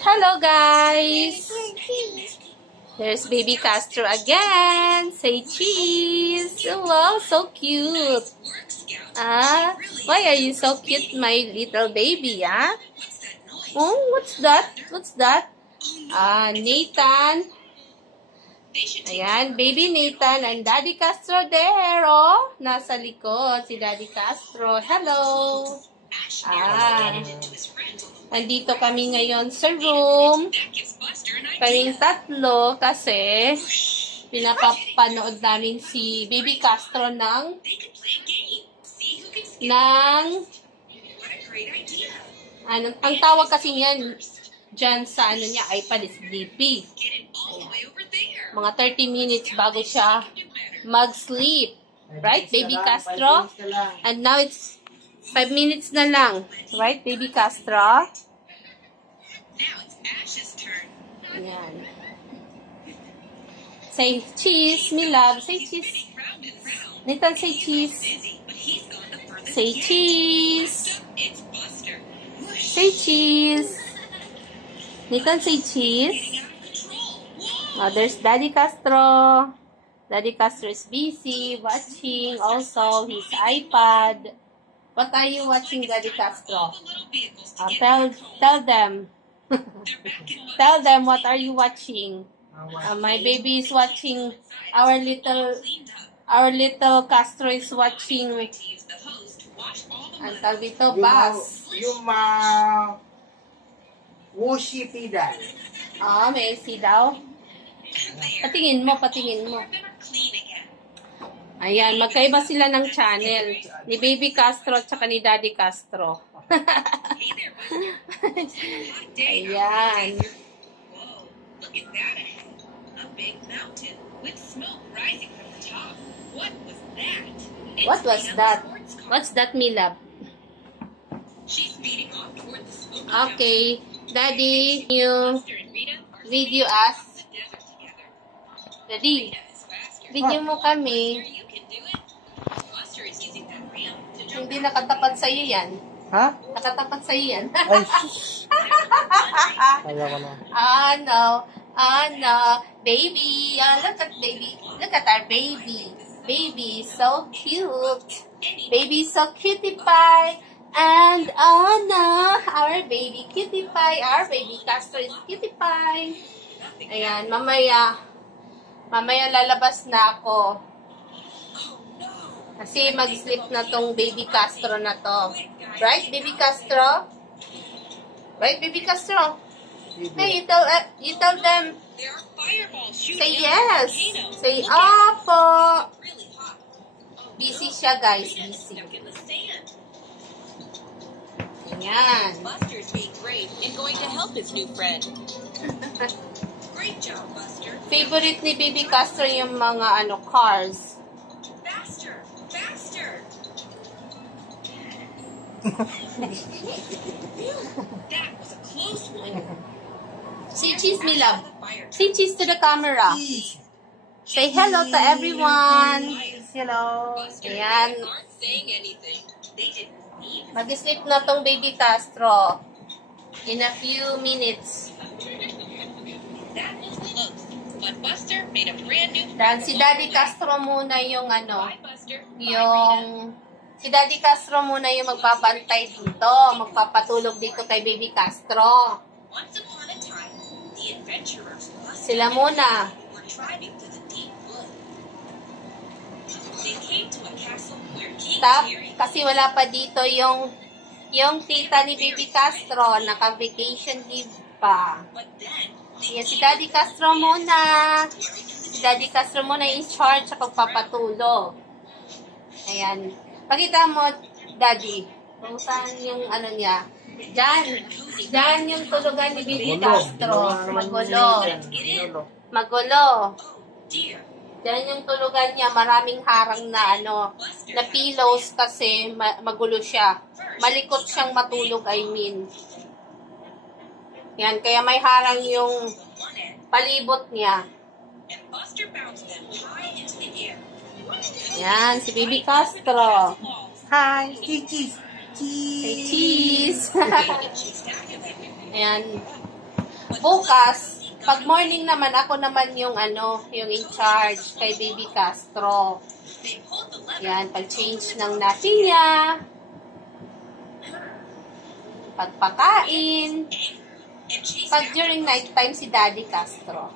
Hello guys! There's baby Castro again. Say cheese. Oh, wow, so cute. Why are you so cute, my little baby, Oh, what's that? What's that? Nathan. Ayan, baby Nathan and Daddy Castro there, oh. Nasa likod si Daddy Castro. Hello. Nandito kami ngayon sa room. Kaming tatlo kasi pinapapanood namin si Baby Castro ng ang tawag kasi niyan dyan sa niya, iPad is sleepy. Mga 30 minutes bago siya mag-sleep. Right, Baby Castro? And now it's 5 minutes na lang. Right, Baby Castro? Ayan. Say cheese, me love. Say cheese. Nathan, say cheese. Say cheese. Say cheese. Nathan, say cheese. Oh, there's Daddy Castro. Daddy Castro is busy watching also his iPad. What are you watching, Daddy Castro? Tell them. Tell them what are you watching. My baby is watching. Our little Castro is watching. Ang tawag dito, Bass. Yung Wushi Pidal. Messi daw. Patingin mo. Ayan, magkaiba sila ng channel. Ni Baby Castro at saka ni Daddy Castro. Ayan. What was that? What's that, Mila? Okay. Daddy, you video us. Daddy, video mo kami. Hindi nakatapat sa'yo yan. Ha? Nakatapat sa'yo yan. Ay, sus. Kaya ko na. No. Baby. Look at baby. Look at our baby. Baby is so cute. Baby is so cutie pie. And, no. Our baby cutie pie. Our baby Castro is cutie pie. Ayan, mamaya lalabas na ako. Kasi mag-sleep na tong Baby Castro na to. Right, Baby Castro? Right, Baby Castro? Hey, you tell them. Say yes. Say opo. Busy siya, guys. Busy. Ayan. Buster's being great and going to help his new friend. Great job, Buster. Favorite ni Baby Castro yung mga cars. Faster. That was a close one. Say cheese, me love. Say cheese to the camera. Say hello to everyone. Hello. Ayan. Mag-sleep na tong Baby Castro. In a few minutes. That was close. But Buster made a brand new Dan si Daddy Castro muna yung Bye, Buster. Si Daddy Castro muna yung magbabantay dito, magpapatulog dito kay Baby Castro. Once upon a time, the adventurers Sila muna. were driving through the deep wood. They came to a castle where King Jerry Kasi wala pa dito yung tita ni Baby Castro, naka-vacation leave pa. but then Yan, si Daddy Castro muna. Si Daddy Castro muna in charge sa pagpapatulog. Ayan. Pakita mo, Daddy, kung saan yung niya. Diyan yung tulugan ni Baby Castro. Magulo. Diyan yung tulugan niya. Maraming harang na na pillows kasi magulo siya. Malikot siyang matulog, I mean. Yan, kaya may harang yung palibot niya. Yan, si Baby Castro. Hi, cheese. Say cheese. Ayan. bukas, pag morning naman, ako naman yung yung in charge kay Baby Castro. Yan, pag-change ng nappy niya, pagpakain, pag during night time si Daddy Castro.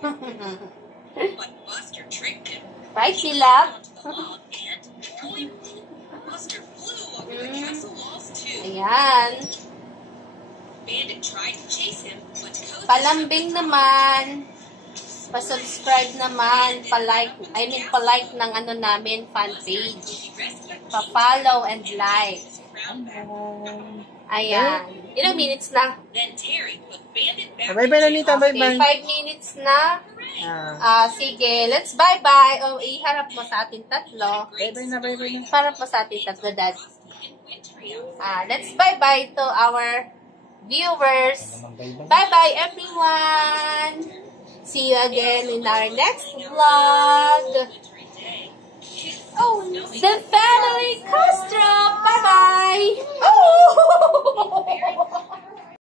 Right, Love? Ayan. Palambing naman. Pa-subscribe naman. Pa-like ng namin, fan page. Pa-follow and like. Ayan. Ilang minutes na? Bye-bye, Lanita. Bye-bye. 5 minutes na. Sige, let's bye-bye. Iharap mo sa ating tatlo. Bye-bye na, bye-bye na. Harap mo sa ating tatlo, Dad. Let's bye-bye to our viewers. Bye-bye, everyone. See you again in our next vlog. Oh, the